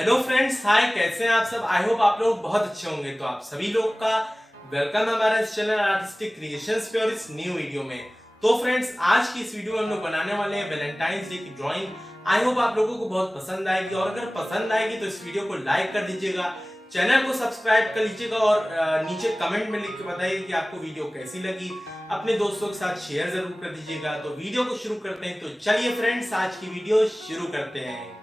Hello friends, हाय। कैसे हैं आप सब? आई होप आप लोग बहुत अच्छे होंगे। तो आप सभी लोग का वेलकम है हमारे इस चैनल आर्टिस्टिक क्रिएशंस पे और इस न्यू वीडियो में। तो फ्रेंड्स, आज की इस वीडियो में हम लोग बनाने वाले हैं वैलेंटाइंस डे की ड्राइंग। आई होप आप लोगों को बहुत पसंद आएगी, और अगर पसंद आएगी तो इस वीडियो को लाइक कर दीजिएगा, चैनल को सब्सक्राइब कर लीजिएगा और नीचे कमेंट में लिख के बताइए कि आपको वीडियो कैसी लगी। अपने दोस्तों के साथ शेयर जरूर कर दीजिएगा। तो वीडियो को शुरू करते हैं। तो चलिए फ्रेंड्स, आज की वीडियो शुरू करते हैं।